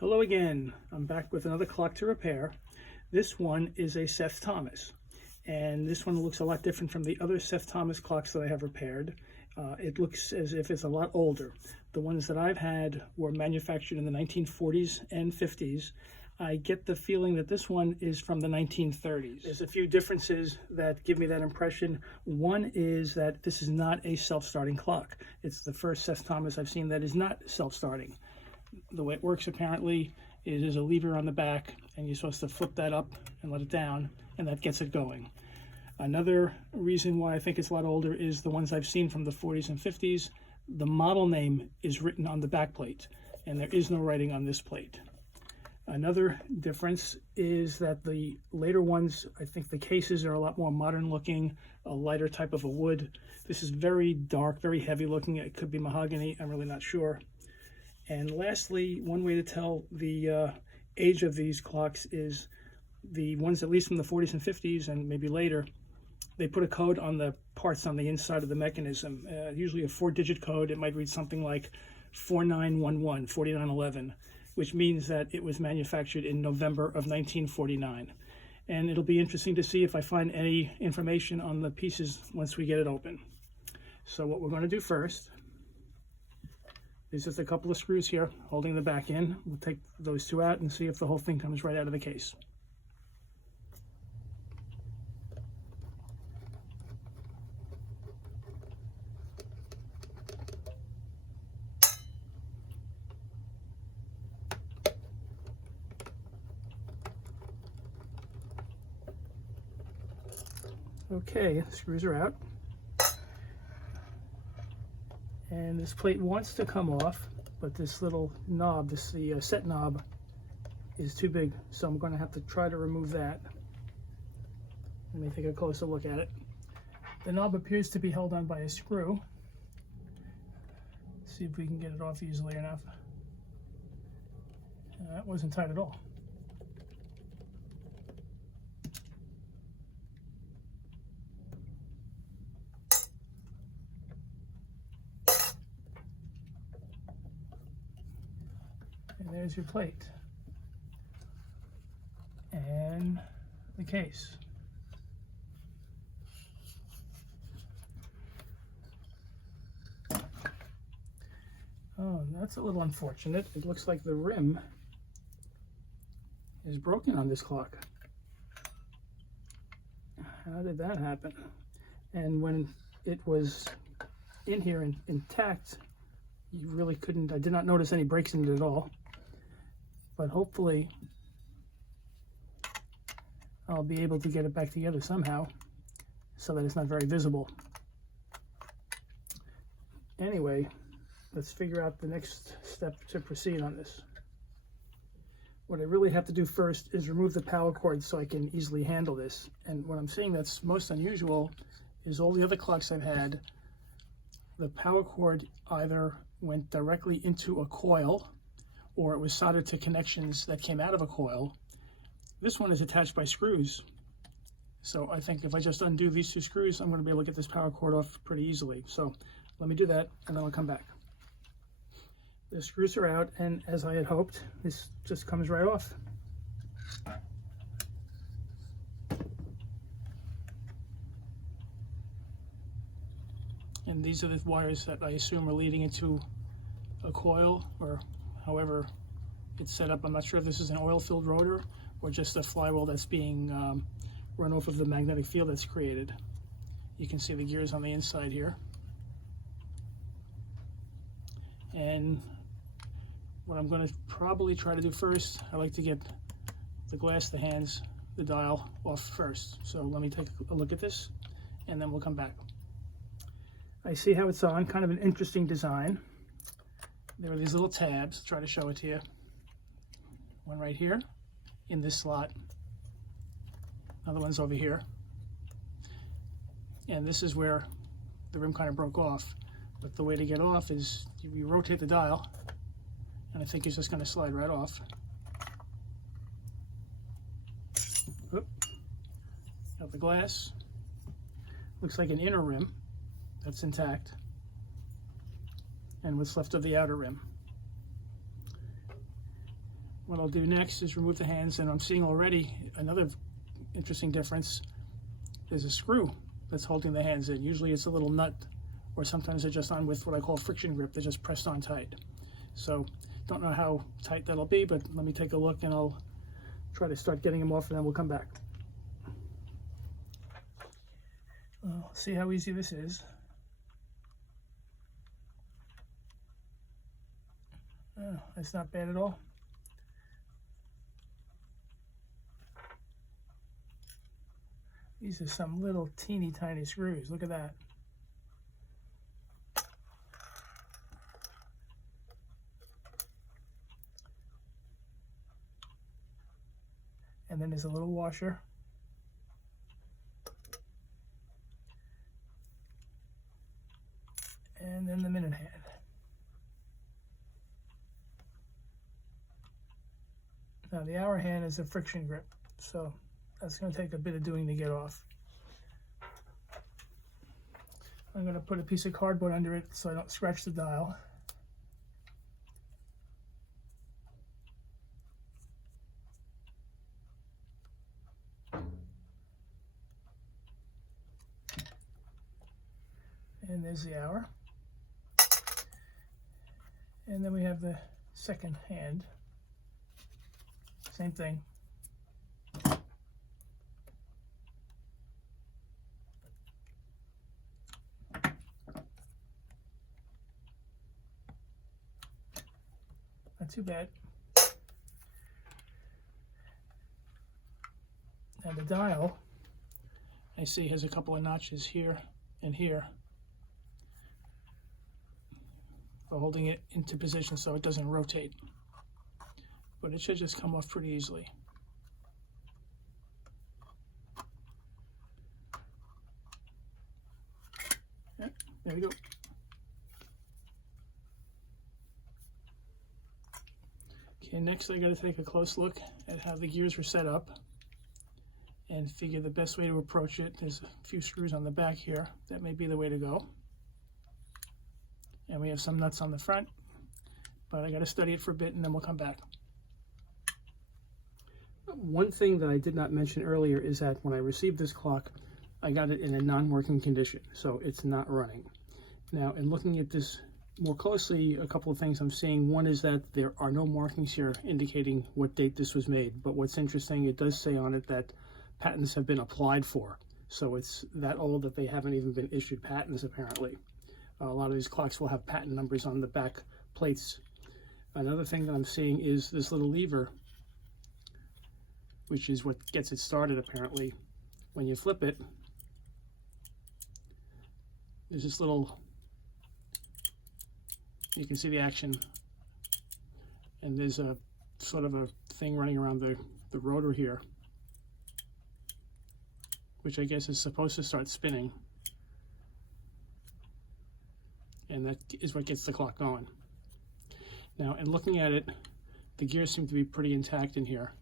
Hello again. I'm back with another clock to repair. This one is a Seth Thomas, and this one looks a lot different from the other Seth Thomas clocks that I have repaired. It looks as if it's a lot older. The ones that I've had were manufactured in the 1940s and 50s. I get the feeling that this one is from the 1930s. There's a few differences that give me that impression. One is that this is not a self-starting clock. It's the first Seth Thomas I've seen that is not self-starting. The way it works apparently is there's a lever on the back and you're supposed to flip that up and let it down, and that gets it going. Another reason why I think it's a lot older is the ones I've seen from the 40s and 50s. The model name is written on the back plate and there is no writing on this plate. Another difference is that the later ones, I think the cases are a lot more modern looking, a lighter type of a wood. This is very dark, very heavy looking. It could be mahogany, I'm really not sure. And lastly, one way to tell the age of these clocks is the ones, at least from the 40s and 50s and maybe later, they put a code on the parts on the inside of the mechanism, usually a 4-digit code. It might read something like 4911, 4911, which means that it was manufactured in November of 1949. And it'll be interesting to see if I find any information on the pieces once we get it open. So what we're going to do first, there's just a couple of screws here holding the back in. We'll take those two out and see if the whole thing comes right out of the case. Okay, the screws are out. And this plate wants to come off, but this little knob, the set knob, is too big, so I'm going to have to try to remove that. Let me take a closer look at it. The knob appears to be held on by a screw. See if we can get it off easily enough. That wasn't tight at all. And there's your plate and the case. Oh, that's a little unfortunate. It looks like the rim is broken on this clock. How did that happen? And when it was in here intact, you really couldn't, I did not notice any breaks in it at all. But hopefully I'll be able to get it back together somehow so that it's not very visible. Anyway, let's figure out the next step to proceed on this. What I really have to do first is remove the power cord so I can easily handle this. And what I'm seeing that's most unusual is all the other clocks I've had, the power cord either went directly into a coil or it was soldered to connections that came out of a coil. This one is attached by screws. So I think if I just undo these two screws, I'm going to be able to get this power cord off pretty easily. So let me do that and then I'll come back. The screws are out, and as I had hoped, this just comes right off. And these are the wires that I assume are leading into a coil, or however it's set up. I'm not sure if this is an oil-filled rotor or just a flywheel that's being run off of the magnetic field that's created. You can see the gears on the inside here. And what I'm going to probably try to do first, I like to get the glass, the hands, the dial off first. So let me take a look at this and then we'll come back. I see how it's on, kind of an interesting design. There are these little tabs. I'll try to show it to you. One right here in this slot. Another one's over here. And this is where the rim kind of broke off. But the way to get off is you rotate the dial, and I think it's just going to slide right off. Oop. Got the glass. Looks like an inner rim that's intact, and what's left of the outer rim. what I'll do next is remove the hands, and I'm seeing already another interesting difference. There's a screw that's holding the hands in. Usually it's a little nut, or sometimes they're just on with what I call friction grip. They're just pressed on tight. So don't know how tight that'll be, but let me take a look and I'll try to start getting them off, and then we'll come back. See how easy this is. Oh, that's not bad at all. These are some little teeny tiny screws. Look at that. And then there's a little washer. And then the minute hand. Now the hour hand is a friction grip, so that's going to take a bit of doing to get off. I'm going to put a piece of cardboard under it so I don't scratch the dial. And there's the hour. And then we have the second hand. Same thing. Not too bad. Now the dial, I see, has a couple of notches here and here for holding it into position so it doesn't rotate. But it should just come off pretty easily. Yeah, there we go. Okay, next I got to take a close look at how the gears were set up and figure the best way to approach it. There's a few screws on the back here. That may be the way to go. And we have some nuts on the front, but I got to study it for a bit and then we'll come back. One thing that I did not mention earlier is that when I received this clock, I got it in a non-working condition, so it's not running. Now, in looking at this more closely, a couple of things I'm seeing. One is that there are no markings here indicating what date this was made, but what's interesting, it does say on it that patents have been applied for. So it's that old that they haven't even been issued patents, apparently. A lot of these clocks will have patent numbers on the back plates. Another thing that I'm seeing is this little lever, which is what gets it started, apparently. When you flip it, there's this little, you can see the action, and there's a sort of a thing running around the rotor here, which I guess is supposed to start spinning, and that is what gets the clock going. Now, in looking at it, the gears seem to be pretty intact in here.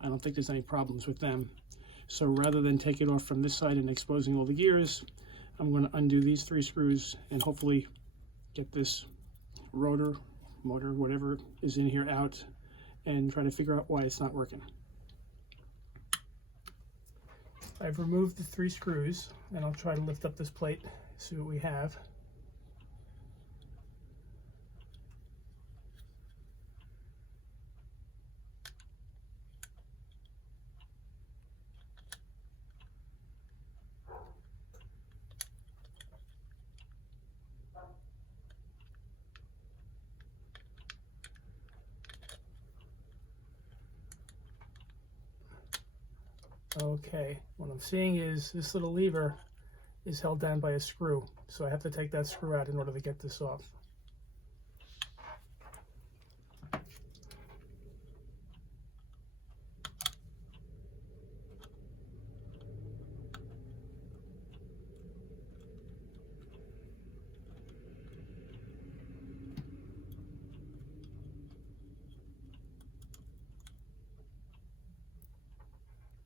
I don't think there's any problems with them. So rather than take it off from this side and exposing all the gears, I'm going to undo these 3 screws and hopefully get this rotor, motor, whatever is in here out, and try to figure out why it's not working. I've removed the 3 screws, and I'll try to lift up this plate, see what we have. Okay, what I'm seeing is this little lever is held down by a screw, so I have to take that screw out in order to get this off.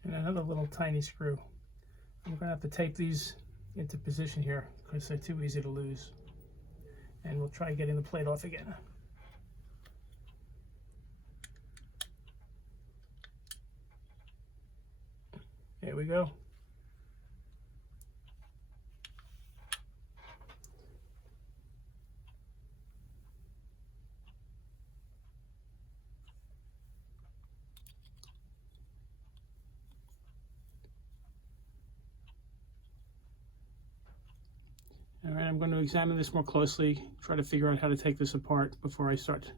And another little tiny screw. I'm going to have to tape these into position here because they're too easy to lose. And we'll try getting the plate off again. Here we go. All right, I'm going to examine this more closely, try to figure out how to take this apart before I start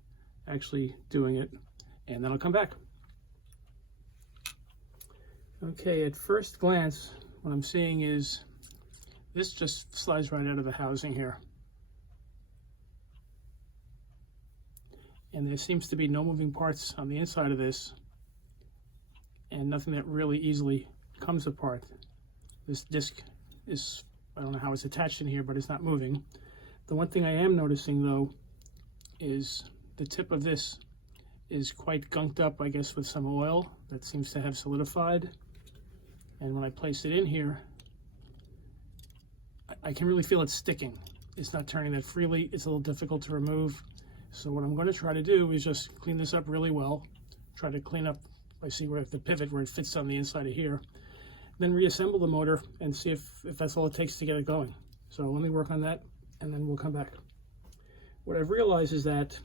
actually doing it, and then I'll come back. Okay, at first glance, what I'm seeing is this just slides right out of the housing here. And there seems to be no moving parts on the inside of this, and nothing that really easily comes apart. This disc is, I don't know how it's attached in here, but it's not moving. The one thing I am noticing though is the tip of this is quite gunked up, I guess, with some oil that seems to have solidified. And when I place it in here, I can really feel it sticking. It's not turning that freely. It's a little difficult to remove. So what I'm going to try to do is just clean this up really well. Try to clean up, I see where the pivot where it fits on the inside of here. Then reassemble the motor and see if that's all it takes to get it going. So let me work on that and then we'll come back. What I've realized is that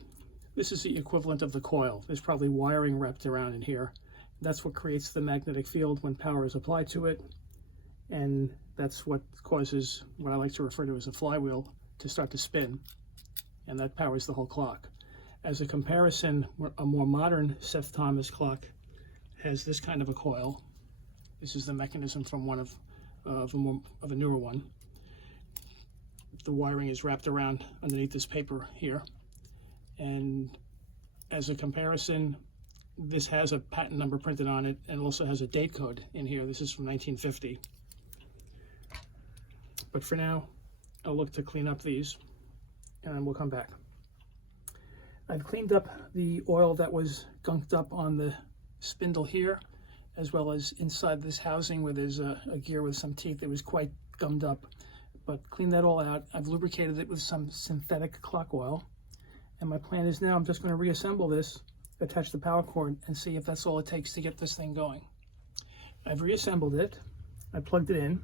this is the equivalent of the coil. There's probably wiring wrapped around in here. That's what creates the magnetic field when power is applied to it. And that's what causes what I like to refer to as a flywheel to start to spin. And that powers the whole clock. As a comparison, a more modern Seth Thomas clock has this kind of a coil. This is the mechanism from one of a newer one. The wiring is wrapped around underneath this paper here. And as a comparison, this has a patent number printed on it and also has a date code in here. This is from 1950. But for now, I'll look to clean up these and then we'll come back. I've cleaned up the oil that was gunked up on the spindle here, as well as inside this housing where there's a gear with some teeth. It was quite gummed up, but cleaned that all out. I've lubricated it with some synthetic clock oil. And my plan is now I'm just going to reassemble this, attach the power cord, and see if that's all it takes to get this thing going. I've reassembled it. I plugged it in.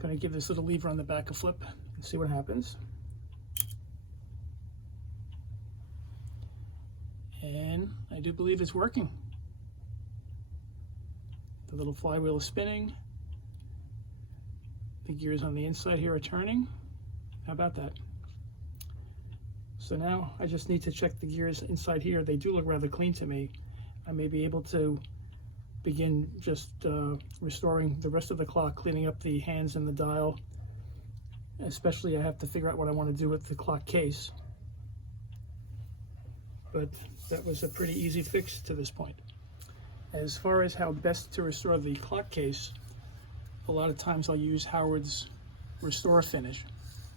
Going to give this little lever on the back a flip and see what happens. And I do believe it's working. The little flywheel is spinning. The gears on the inside here are turning. How about that? So now I just need to check the gears inside here. They do look rather clean to me. I may be able to begin just restoring the rest of the clock, cleaning up the hands and the dial. Especially I have to figure out what I want to do with the clock case. But that was a pretty easy fix to this point. As far as how best to restore the clock case, a lot of times I'll use Howard's Restore Finish,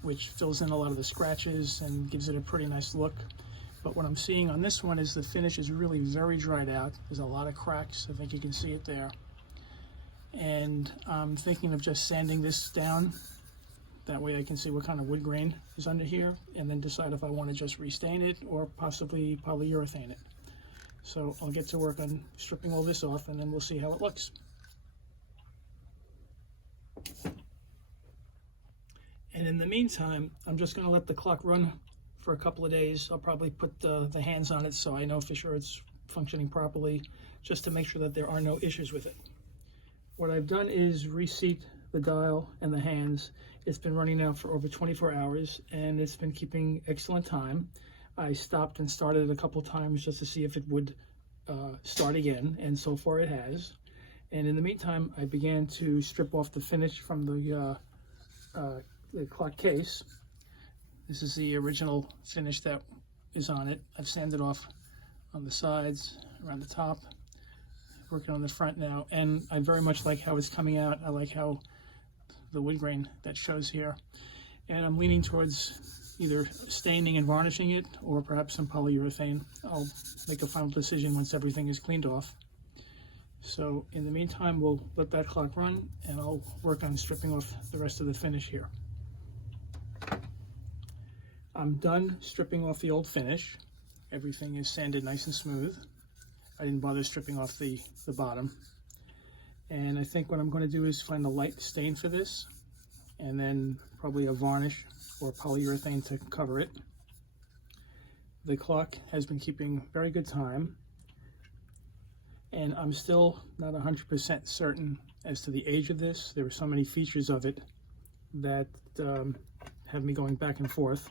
which fills in a lot of the scratches and gives it a pretty nice look. But what I'm seeing on this one is the finish is really very dried out. There's a lot of cracks. I think you can see it there. And I'm thinking of just sanding this down. That way I can see what kind of wood grain is under here and then decide if I want to just restain it or possibly polyurethane it. So I'll get to work on stripping all this off and then we'll see how it looks. And in the meantime, I'm just going to let the clock run for a couple of days. I'll probably put the hands on it so I know for sure it's functioning properly, just to make sure that there are no issues with it. What I've done is reseat the dial and the hands. It's been running now for over 24 hours and it's been keeping excellent time. I stopped and started it a couple times just to see if it would start again, and so far it has. And in the meantime, I began to strip off the finish from the clock case. This is the original finish that is on it. I've sanded off on the sides, around the top, working on the front now, and I very much like how it's coming out. I like how the wood grain that shows here, and I'm leaning towards either staining and varnishing it or perhaps some polyurethane. I'll make a final decision once everything is cleaned off. So in the meantime, we'll let that clock run and I'll work on stripping off the rest of the finish here. I'm done stripping off the old finish. Everything is sanded nice and smooth. I didn't bother stripping off the bottom. And I think what I'm going to do is find a light stain for this, and then probably a varnish or polyurethane to cover it. The clock has been keeping very good time, and I'm still not 100% certain as to the age of this. There are so many features of it that have me going back and forth.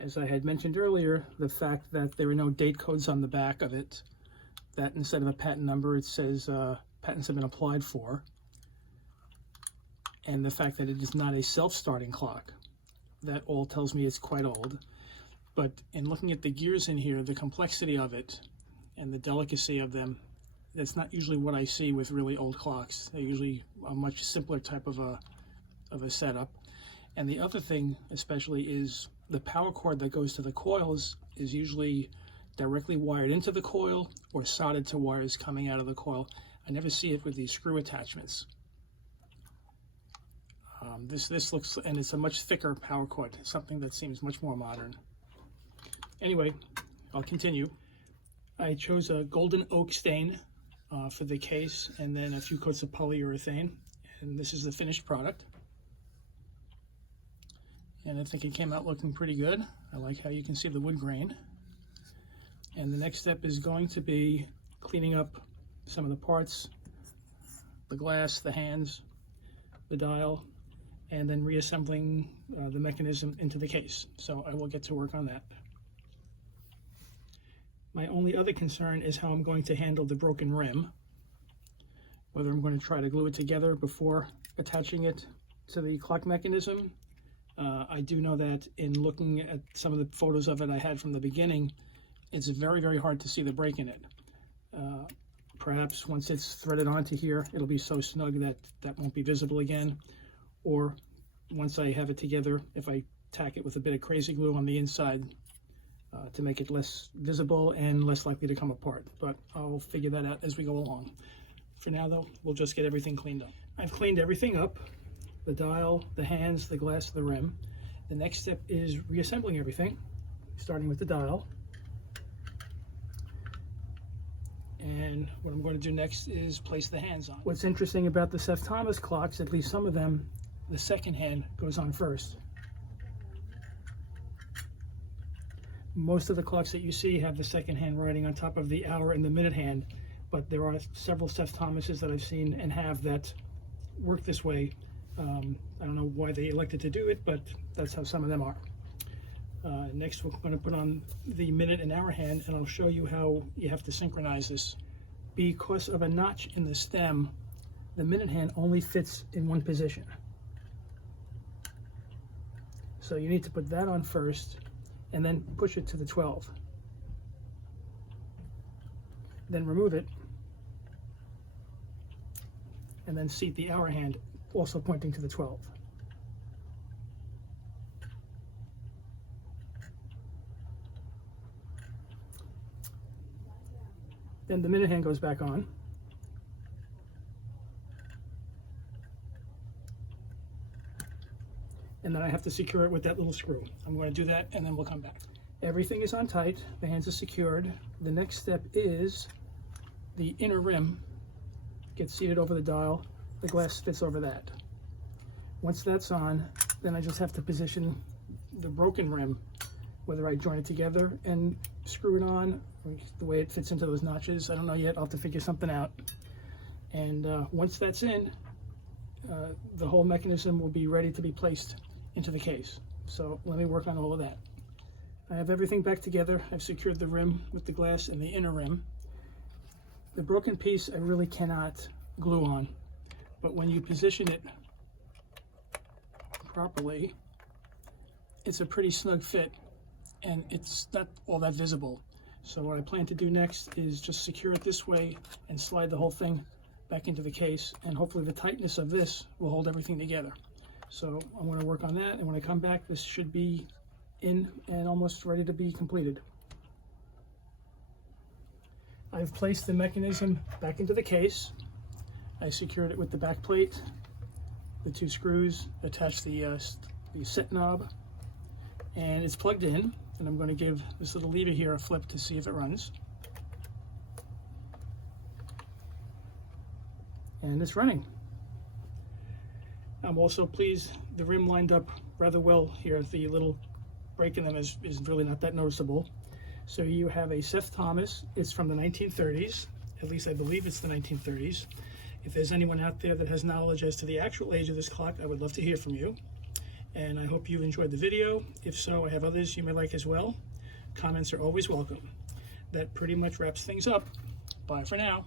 As I had mentioned earlier, the fact that there are no date codes on the back of it, that instead of a patent number it says patents have been applied for, and the fact that it is not a self-starting clock, that all tells me it's quite old. But in looking at the gears in here, the complexity of it and the delicacy of them, that's not usually what I see with really old clocks. They're usually a much simpler type of a setup. And the other thing especially is the power cord that goes to the coils is usually directly wired into the coil or soldered to wires coming out of the coil. I never see it with these screw attachments. This looks, and it's a much thicker power cord, something that seems much more modern. Anyway, I'll continue. I chose a golden oak stain for the case, and then a few coats of polyurethane, and this is the finished product. And I think it came out looking pretty good. I like how you can see the wood grain. And the next step is going to be cleaning up some of the parts, the glass, the hands, the dial, and then reassembling the mechanism into the case. So I will get to work on that. My only other concern is how I'm going to handle the broken rim, whether I'm going to try to glue it together before attaching it to the clock mechanism. I do know that in looking at some of the photos of it I had from the beginning, it's very, very hard to see the break in it. Perhaps once it's threaded onto here, it'll be so snug that that won't be visible again. Or once I have it together, if I tack it with a bit of crazy glue on the inside to make it less visible and less likely to come apart. But I'll figure that out as we go along. For now though, we'll just get everything cleaned up. I've cleaned everything up. The dial, the hands, the glass, the rim. The next step is reassembling everything, starting with the dial. And what I'm going to do next is place the hands on. What's interesting about the Seth Thomas clocks, at least some of them, the second hand goes on first. Most of the clocks that you see have the second hand riding on top of the hour and the minute hand, but there are several Seth Thomases that I've seen and have that work this way. I don't know why they elected to do it, but that's how some of them are. Next, we're going to put on the minute and hour hand, and I'll show you how you have to synchronize this. Because of a notch in the stem, the minute hand only fits in one position. So you need to put that on first, and then push it to the 12. Then remove it, and then seat the hour hand, also pointing to the 12. Then the minute hand goes back on. And then I have to secure it with that little screw. I'm going to do that and then we'll come back. Everything is on tight, the hands are secured. The next step is the inner rim gets seated over the dial. The glass fits over that. Once that's on, then I just have to position the broken rim, whether I join it together and screw it on, or the way it fits into those notches. I don't know yet, I'll have to figure something out. And once that's in, the whole mechanism will be ready to be placed into the case. So let me work on all of that. I have everything back together. I've secured the rim with the glass and the inner rim. The broken piece I really cannot glue on, but when you position it properly, it's a pretty snug fit and it's not all that visible. So what I plan to do next is just secure it this way and slide the whole thing back into the case, and hopefully the tightness of this will hold everything together. So I'm going to work on that, and when I come back, this should be in and almost ready to be completed. I've placed the mechanism back into the case. I secured it with the back plate, the two screws, attached the set knob, and it's plugged in. And I'm going to give this little lever here a flip to see if it runs. and it's running. I'm also pleased the rim lined up rather well here. The little break in them is really not that noticeable. So you have a Seth Thomas. It's from the 1930s. At least I believe it's the 1930s. If there's anyone out there that has knowledge as to the actual age of this clock, I would love to hear from you. And I hope you enjoyed the video. If so, I have others you may like as well. Comments are always welcome. That pretty much wraps things up. Bye for now.